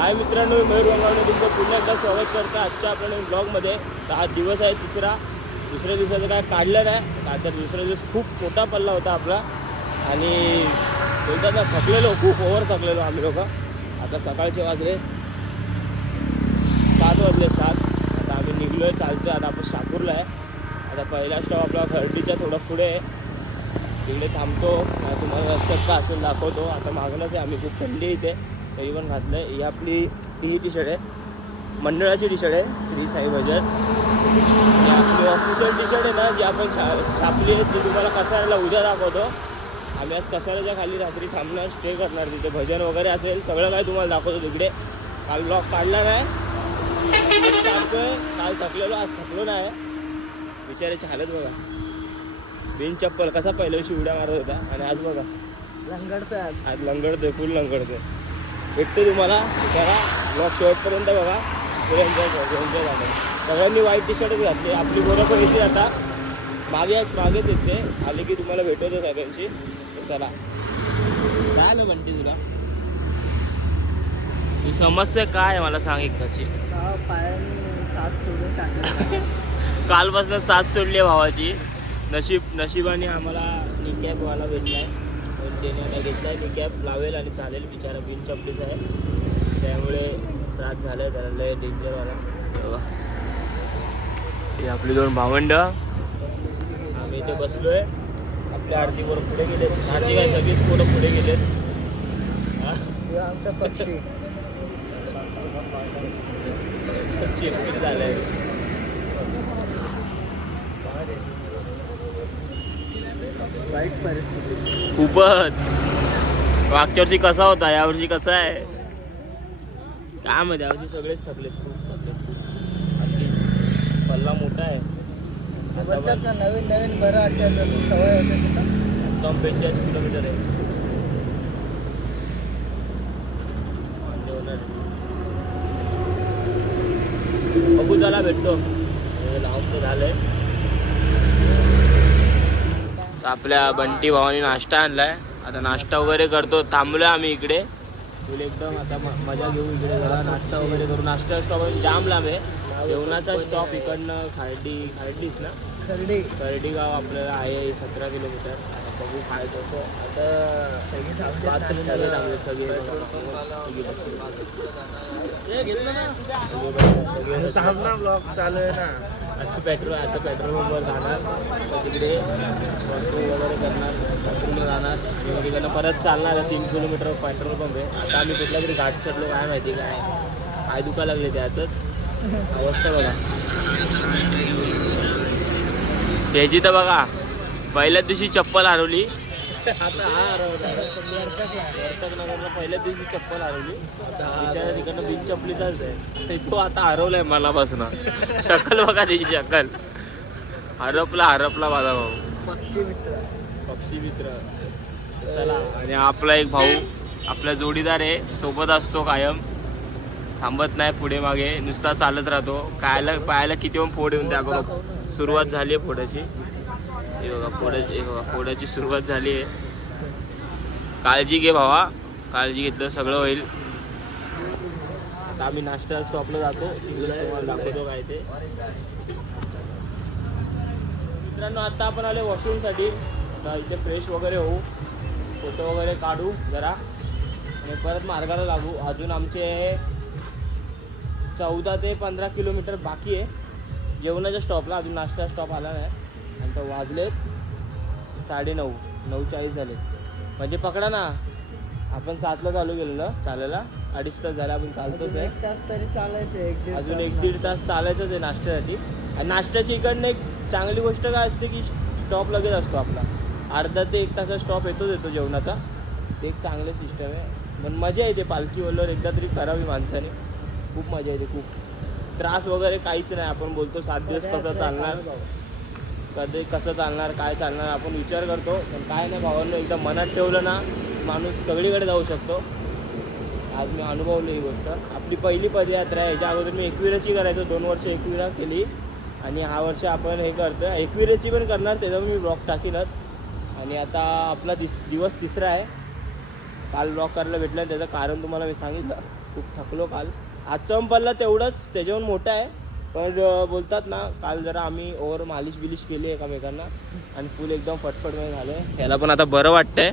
हाय मित्रांनो मी मयूर वंगावणे तुमचं पुन्हा एकदा स्वागत करतो आजच्या आपल्या नवीन ब्लॉगमध्ये. तर हा दिवस आहे तिसरा. दुसऱ्या दिवसाचं काय काढलं नाही. का तर दुसरा दिवस खूप मोठा पडला होता आपला. आणि बोलतात ना थकलेलो खूप ओव्हर थकलेलो आम्ही लोक. आता सकाळचे वाजले. सात वाजले सात. आता आम्ही निघलो आहे चालतो आता आपण शापूरला आहे. आता पहिला स्टॉप आपला खर्डीच्या थोडं पुढे आहे. तिकडे थांबतो. तुम्हाला रस्त्यात का असेल दाखवतो. आता मागणंच आहे आम्ही खूप थंडी इथे. तरी पण घातलं आहे ही आपली ही टी शर्ट आहे. मंडळाची टी शर्ट आहे श्री साई भजन. आणि आपली ऑफिशियल टी शर्ट आहे ना जी आपण छा छापली आहे ती तुम्हाला कसाऱ्याला उद्या दाखवतो. आम्ही आज कसाऱ्याच्या खाली रात्री थांबणार स्टे करणार. तिथे भजन वगैरे असेल सगळं काही तुम्हाला दाखवतो तिकडे. काल ब्लॉग काढला नाही. काढतोय काल थकलेलो आज थकलो नाही. बिचाराची हालत बघा. बिन चप्पल कसा पहिल्या दिवशी उड्या मारत होता. आणि आज बघा. लंगडतोय आज. आज लंगडतोय फुल लंगडतोय. भेटतो तुम्हाला. करा ब्लॉग शेवटपर्यंत बघा. पुढे एन्जॉय करतो एन्जॉय झालं सगळ्यांनी व्हाईट टी शर्ट घातली. आपली पोरं पण येते आता. मागे आहेत मागेच येते. आली की तुम्हाला भेटवतो सगळ्यांशी. तर चला. काय आलं म्हणते तुला? ही समस्या काय आहे मला सांग एकदाची. पायाने साथ सोडून टाकलं कालपासून साथ सोडली आहे भावाची. नशीब नशिबाने आम्हाला निकॅप वाला भेटलाय. पण त्याने आता घेतलाय निकॅप लावेल आणि चालेल. बिचारा बिन चपलीच आहे. त्यामुळे त्रास झालाय. त्याला लय डेंजर वाला. हे आपली दोन भावंड. आम्ही इथे बसलोय. आपल्या आरती पोरं पुढे गेलेत आरती काय सगळीच पोरं पुढे गेलेत. हा? किंवा आमचा पक्षी. चिरपिट झालंय. वाईट परिस्थिती. खूपच. मागच्या वर्षी कसा होता? यावर्षी कसा आहे? काय माहिती यावर्षी सगळेच थकलेत खूप थकलेत पल्ला मोठा आहे. नवीन नवीन बरं वाटतं जसं सवय होते कम बेचाळीस किलोमीटर आहे. आहे. बघू त्याला भेटतो. लावून तर झालंय तर आपल्या बंटी भावानी नाश्ता आणलाय. आता नाश्ता वगैरे करतो. थांबलोय आम्ही इकडे. एकदम आता म- मजा घेऊ इकडे जरा. नाश्ता वगैरे करू. नाश्ता स्टॉप जाम लांब आहे. जेवणाचा स्टॉप इकडनं खार्डी खार्डीच ना? खरडी. करडी गाव आपल्याला आहे सतरा किलोमीटर. आता बघू काय करतो. आता सगळी सगळे सगळे ब्लॉग चालू आहे ना. असं पेट्रोल आता पेट्रोल पंपवर जाणार. तिकडे वॉशरूम वगैरे करणार बाथरूमला जाणार. तिकडं तिकडनं परत चालणार आहे तीन किलोमीटर पेट्रोल पंप आहे. आता आम्ही कुठल्या तरी घाट चढलो काय माहिती काय पाय दुखा लागले त्यातच अवस्था बघा. त्याची तर बघा पहिल्याच दिवशी चप्पल हरवली. आता हा हरवला नगरला पहिल्याच दिवशी चप्पल हरवली बिचारा तिकडनं बिन चपलीचाच आहे तो आता हरवलाय मला शकल बघा त्याची शकल. हरपला हरपला माझा भाऊ. पक्षी मित्र पक्षी मित्र चला आणि आपला एक भाऊ आपला जोडीदार आहे. सोबत असतो कायम. थांबत नाही पुढे मागे. नुसता चालत राहतो. कायला पायाला किती फोड येऊन त्या बघा सुरुवात झाली आहे फोडाची. हे बघा फोडाची हे बघा सुरुवात झाली आहे. काळजी घे भावा. काळजी घेतलं सगळं होईल. आता आम्ही नाश्ता स्टॉपला जातो. तुम्हाला दाखवतो काय ते. मित्रांनो आता आपण आले वॉशरूमसाठी आता इथे फ्रेश वगैरे होऊ. फोटो वगैरे काढू जरा. आणि परत मार्गाला लागू. अजून आमचे चौदा ते पंधरा किलोमीटर बाकी आहे. जेवणाच्या स्टॉपला अजून नाश्ता स्टॉप आला नाही. आणि तो वाजलेत साडेनऊ नऊ चाळीस झाले म्हणजे पकडा ना. आपण सातला चालू केलेलं चालायला. अडीच तास झाला आपण चालतोच आहे. एक तास तरी चालायचं अजून एक दीड तास चालायचंच आहे नाश्त्यासाठी. आणि नाश्त्याची इकडनं एक चांगली गोष्ट काय असते की स्टॉप लगेच असतो आपला. अर्धा ते एक तासा स्टॉप येतोच येतो जेवणाचा. ते एक चांगलं सिस्टम आहे. पण मजा येते पालखी वल्लर एकदा तरी करावी माणसाने. खूप मजा येते खूप. त्रास वगैरे काहीच नाही आपण बोलतो सात दिवस कसं चालणार? कधी कसं चालणार काय चालणार आपण विचार करतो. पण काय नाही भावांनो एकदा मनात ठेवलं ना माणूस सगळीकडे जाऊ शकतो. आज मी अनुभवली ही गोष्ट. आपली पहिली पदयात्रा आहे याच्या अगोदर मी एकविराची करायचो दोन वर्ष एकविरा केली. आणि हा वर्ष आपण हे करतो एकविराची पण करणार त्याचा पण मी ब्लॉग टाकीनच आणि आता आपला दिस दिवस तिसरा आहे. काल ब्लॉग करायला भेटला त्याचं कारण तुम्हाला मी सांगितलं. खूप थकलो काल. आजचा चम पडला तेवढंच त्याच्याहून मोठा आहे. पण बोलतात ना काल जरा आम्ही ओव्हर मालिश बिलिश केली एकामेकांना आणि फुल एकदम फटफट झालं. याला पण आता बरं वाटतंय.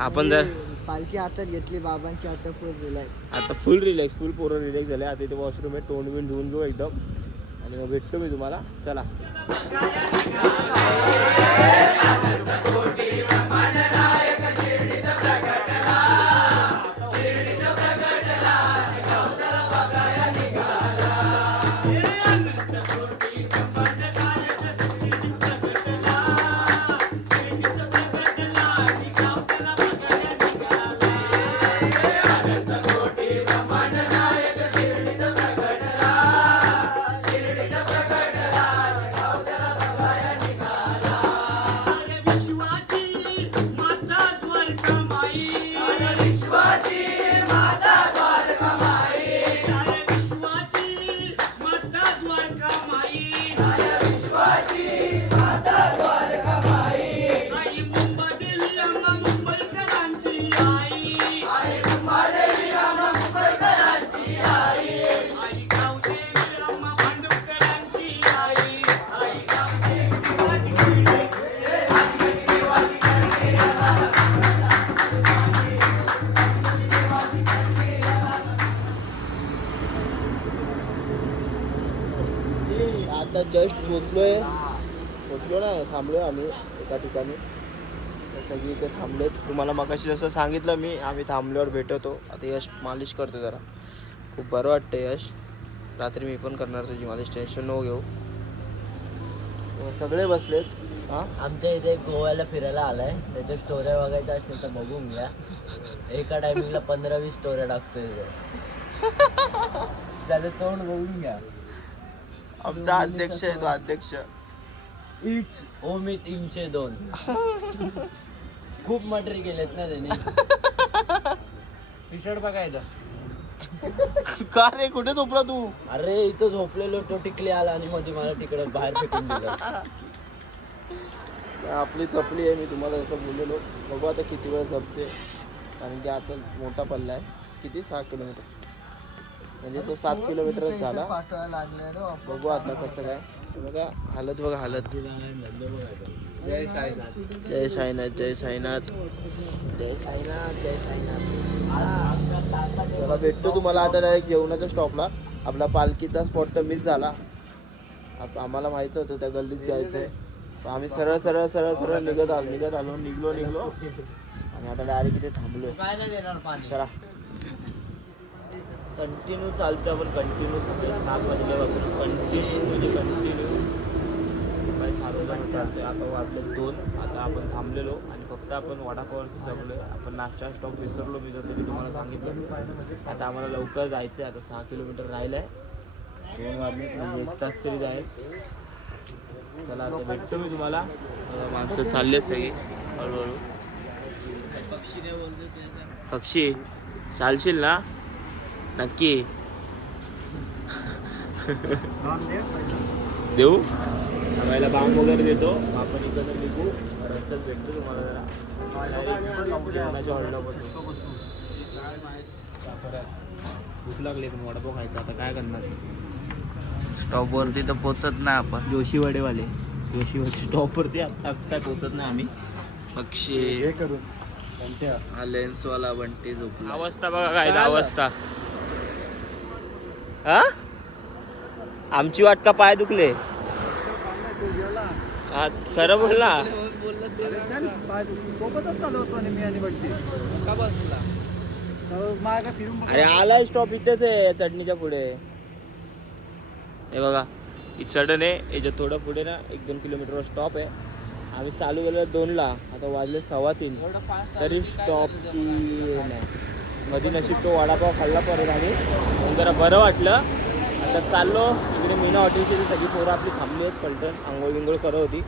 आपण जर पालखी हातात घेतली बाबांची आता फुल रिलॅक्स आता फुल रिलॅक्स फुल पोरं रिलॅक्स झाले. आता इथे वॉशरूम आहे तोंड बिंड धुवून घेऊ एकदम. आणि मग भेटतो मी तुम्हाला. चला. ना थांबलोय आम्ही एका ठिकाणी. सगळी इथे थांबलेत. तुम्हाला मगाशी जसं सांगितलं मी आम्ही थांबल्यावर भेटतो. आता यश मालिश करतो जरा. खूप बरं वाटतं यश. रात्री मी पण करणार तुझी मालिश टेन्शन नको घेऊ. सगळे बसलेत. हां? आमच्या इथे गोव्याला फिरायला आलाय. त्याच्या स्टोऱ्या बघायच्या असेल तर बघून घ्या. एका टायमिंगला पंधरा वीस स्टोऱ्या टाकतोय तो. त्याचं तोंड बघून घ्या. आमचा अध्यक्ष आहे तो अध्यक्ष. इट्स ओमी तीनशे दोन. खूप मटेरियल केलेत ना त्यांनी. टी शर्ट बघायचं का रे कुठे झोपला तू? अरे इथं झोपलेलो तो टिकली आला आणि मध्ये मला तिकडे बाहेर फेकून दिलं. आपली चपली आहे मी तुम्हाला जसं बोललेलो. बघू आता किती वेळ जपते कारण की आता मोठा पल्ला आहे. किती? सहा किलोमीटर. म्हणजे तो सात किलोमीटरच झाला. बघू आता कसं काय. बघा हालत बघा हालत. जय साईनाथ. जय साईनाथ जय साईनाथ. जय साईनाथ जय साईनाथ. चला भेटतो तुम्हाला आता डायरेक्ट जेवणाच्या स्टॉपला आपला पालखीचा स्पॉट तर मिस झाला. आम्हाला माहीत नव्हतं त्या गल्लीत जायचंय. तर आम्ही सरळ सरळ सरळ सरळ निघत आलो निघत आलो निघलो निघलो. आणि आता डायरेक्ट इथे थांबलोय. चला. कंटिन्यू चालतो आपण कंटिन्यू सकाळी सात वाजल्यापासून कंटिन्यू म्हणजे कंटिन्यू सकाळी सात आता वाजलं दोन. आता आपण थांबलेलो आणि फक्त आपण वडापावरचं जमलोय. आपण नाश्ता स्टॉप विसरलो मी जसं की तुम्हाला सांगितलं. आता आम्हाला लवकर जायचं आहे आता सहा किलोमीटर राहिलं आहे दोन वाजले म्हणजे एक तास तरी जाईल. चला आता भेटतो मी तुम्हाला. माणसं चालले सगळी हळूहळू. पक्षी चालशील ना? नक्की. देऊ? थांबायला बांग वगैरे देतो. आपण इकडनं निघू. रस्त्यात भेटतो तुम्हाला जरा. भूक लागली पण वडापाव खायचा. आता काय करणार? स्टॉप वरती तर पोचत नाही आपण. जोशी वडेवाले जोशी स्टॉपवरती आताच काय पोचत नाही आम्ही. पक्षी. हा लेन्सवाला बंटी झोपला. अवस्था बघा काय अवस्था. हा? आमची वाट का पाय दुखले? हा, खरं बोलला? सोबतच आणि मी आणि का बसला फिरून अरे आलाय स्टॉप इथेच आहे चटणीच्या पुढे. हे बघा ही चढण आहे याच्या थोडं पुढे ना एक दोन किलोमीटरवर स्टॉप आहे. आम्ही चालू केलं दोनला आता वाजले सव्वा तीन. तरी स्टॉपची नाही. मध्ये नशीब तो वडापाव खाल्ला परत आम्ही. जरा बरं वाटलं. आता चाललो. इकडे मीना हॉटेलची सगळी पोरं आपली थांबली आहेत. पलटण आंघोळ बिंघोळ करत होती.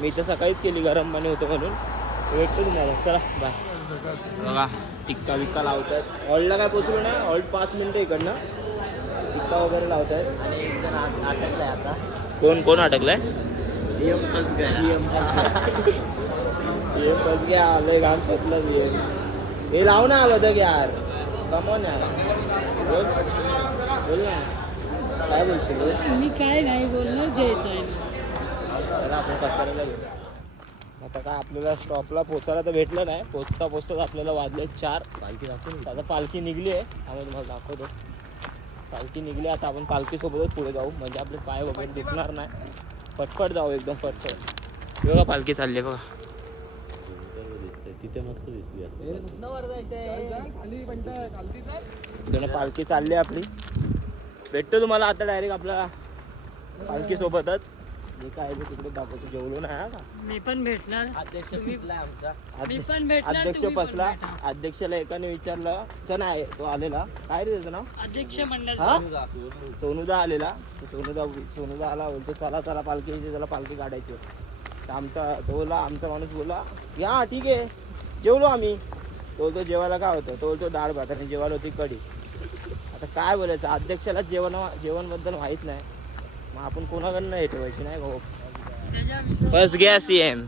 मी तर सकाळीच केली गरम पाणी होतं म्हणून. भेटतो तुम्हाला. चला बाय बघा टिक्का विक्का लावत आहेत हॉलला काय पोचलो नाही. हॉल्ट पाच मिनटं इकडनं. टिक्का वगैरे लावत आहेत आणि एक जण अटकलाय आता कोण कोण अटकलाय? सीएम फस गया. सीएम सीएम फस गया. लय घाम फसला सीएम हे लाव ना बदक यार. कमॉन यार. बोल. बोल ना. काय बोलशील? बोल. मी काय नाही बोलणार जय साई चला आपण कसाऱ्याला गेलो आता काय आपल्याला स्टॉपला पोचायला तर भेटलं नाही. पोचता पोचताच आपल्याला वाजले चार. पालखी दाखवून आता पालखी निघली आहे. आम्ही तुम्हाला दाखवतो. पालखी निघली आता आपण पालखीसोबतच पुढे जाऊ. म्हणजे आपले पाय वगैरे दुखणार नाही. पटपट जाऊ एकदम पटपट. हे बघा पालखी चालली आहे बघा. तिथे मस्त दिसली पालखी चालली आहे आपली. भेटतो तुम्हाला आता डायरेक्ट आपल्या पालखीसोबतच जे काय आहे ते तिकडे दाखवतो जेवलो नाही हा. का मी पण भेटणार. अध्यक्ष पिचलाय आमचा. मी अध्य- पण भेटणार अध्यक्ष तुम्ही पण बसला भेटा. अध्यक्षाला एकाने विचारलं तर नाही तो आलेला. काय रे त्याचं नाव? अध्यक्ष मंडळ. हा? सोनूदा आलेला. तो सोनूदा सोनूदा आला बोलतो चला चला पालखी यायची त्याला पालखी काढायची. तर आमचा तो बोला आमचा माणूस बोला या ठीक आहे जेवलो आम्ही. तो बोलतो जेवायला काय होतं? तो बोलतो डाळ भात. आणि जेवायला होती कढी. काय बोलायचं? अध्यक्षाला जेवण जेवणबद्दल माहीत नाही. मग आपण कोणाकडनं हे ठेवायची नाही भाऊ बस गॅ सी एम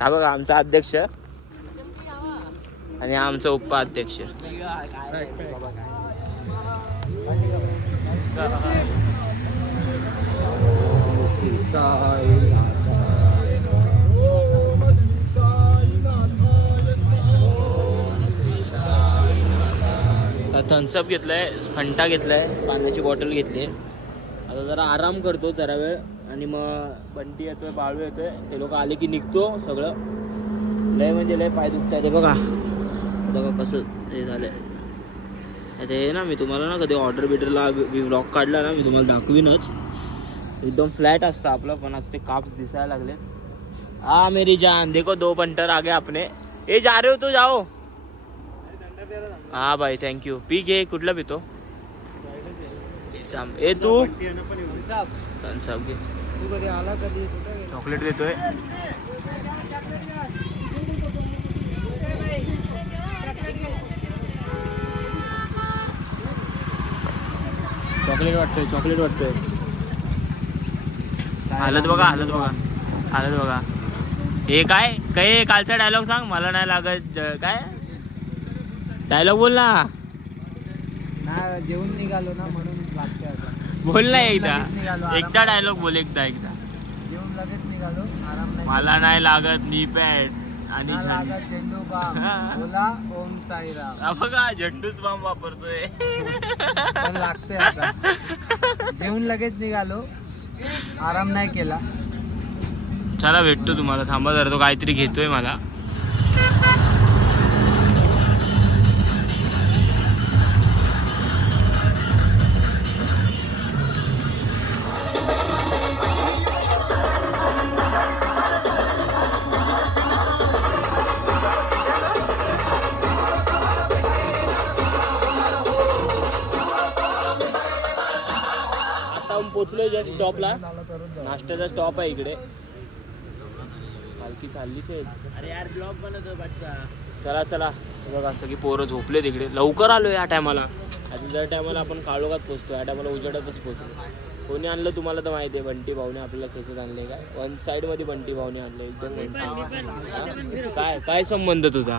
हा बघा आमचा अध्यक्ष. आणि आमचा उपाध्यक्ष. थम्सअप घेतलाय फंटा घेतलाय पाण्याची बॉटल घेतली आहे. आता जरा आराम करतो जरा वेळ. आणि मग बंटी येतोय बाळू येतोय. ते लोक आले की निघतो सगळं. लय म्हणजे लय पाय दुखत ते बघा. बघा कसं हे झालंय. आता हे ना मी तुम्हाला ना कधी ऑर्डर बिडरला ब्लॉक काढला ना मी तुम्हाला दाखवीनच. एकदम फ्लॅट असतं आपलं पण आज ते काप्स दिसायला लागले हा मेरी जान. देखो दो पंटर आगे आपने. ए जा रहे हो तो जाओ. हा भाई थँक्यू पी घे कुठला पितो. ए तू? घे? चॉकलेट देतोय. चॉकलेट वाटतोय चॉकलेट वाटतोय. हालत बघा हालत बघा. हालत बघा. हे काय? काय कालचा डायलॉग सांग? मला नाही लागत काय? डायलॉग बोल ना. जेवून निघालो ना म्हणून बोल ना एकदा. लगेच निघालो, आराम एकदा डायलॉग बोल एकदा एकदा. जेवून लगेच निघालो आराम नाही मला नाही लागत नी पॅड आणि ना छान लागत चेंडू बाम. बोला ओम साईराम. हा बघा झंडूच बाम वापरतोय. पण लागते आता. जेवून लगेच निघालो आराम नाही केला. चला भेटतो तुम्हाला. थांबा जरा तो काहीतरी घेतोय मला. जस्ट स्टॉपला नाश्त्याचा स्टॉप आहे इकडे. पालखी चाललीच आहे. अरे यार ब्लॉग बनवतो बटचा चला चला. बघा सगळी पोरं झोपले तिकडे लवकर आलो या टायमाला आता जर टायमाला आपण काळोखात पोचतो या टायमाला उजेडातच पोचलो कोणी आणलं तुम्हाला तर माहिती आहे बंटी भाऊने आपल्याला खेचत आणले काय वन साइडमध्ये बंटी भाऊने आणलं एकदम? काय काय संबंध तुझा?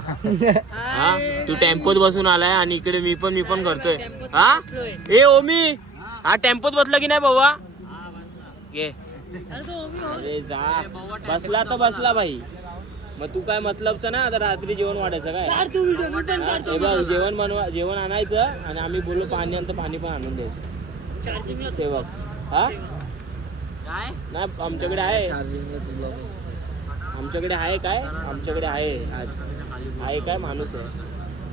हा? तू टेम्पोत बसून आलाय आणि इकडे मी पण मी पण करतोय. हा? ए ओमी! हा टेम्पोत बसला की नाही बाबा? घे अरे जा. बसला तर बसला भाई. मग तू काय मतलबचं ना आता रात्री जेवण वाढायचं काय? तू व्हिडिओ मी पण काढतो बघ जेवण बनवा जेवण आणायचं आणि आम्ही बोललो पाणी आणतं पाणी पण आणून द्यायचं. चार्जिंगला सेवक हा काय? नाही आमच्याकडे आहे. आमच्याकडे आहे काय? आमच्याकडे आहे आज. आहे काय माणूस आहे.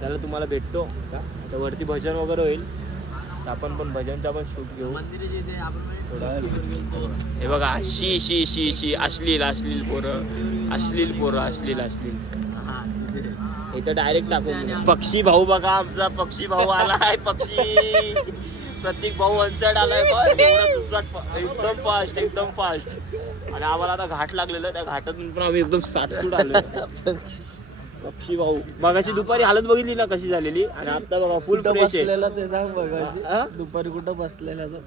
चला तुम्हाला भेटतो. का? आता वरती भजन वगैरे होईल. आपण पण भजनचा पण शूट घेऊ. हे बघा शी शी शी शी अश्लील अश्लील पोरं. अश्लील पोरं अश्लील अश्लील. इथं डायरेक्ट टाकून पक्षी भाऊ बघा आमचा पक्षी भाऊ आलाय पक्षी. प्रतीक भाऊ अनसाईड आलाय. एकदम फास्ट एकदम फास्ट आणि आम्हाला आता घाट लागलेला त्या घाटातून पण आम्ही एकदम सातसूट आलो पक्षी भाऊ. मगाशी दुपारी हालत बघितली ना कशी झालेली? आणि आता बघा फुल फ्रेश आहे. बसलेला ते सांग बघा हा? दुपारी कुठं बसलेला तो?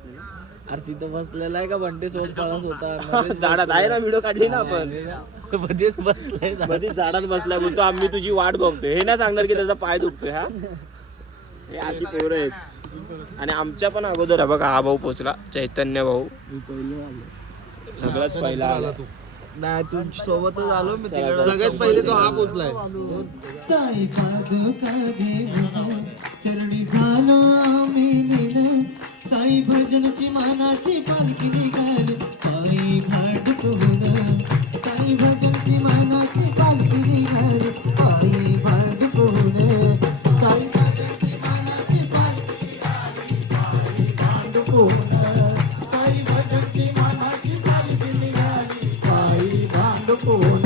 अरे तिथं बसलेला आहे का? बंटी सोबत पळत होता. झाडात आहे ना व्हिडिओ काढली ना आपण? मध्येच बसलायमध्ये झाडात बसलाय बोलतो आम्ही तुझी वाट बघतोय. हे नाही सांगणार की त्याचा पाय दुखतोय हा? हे अशी पोरं आहेत. आणि आमच्या पण अगोदर आहे बघा हा भाऊ पोचला चैतन्य भाऊ. सगळ्यात पहिला आला. नाही तुमच्या सोबतच आलो मी तिकडे सगळ्यात पहिले तो हा पोचलाय साई पादुका चरणी झालो साई भजनची मानाची पालखी Oh.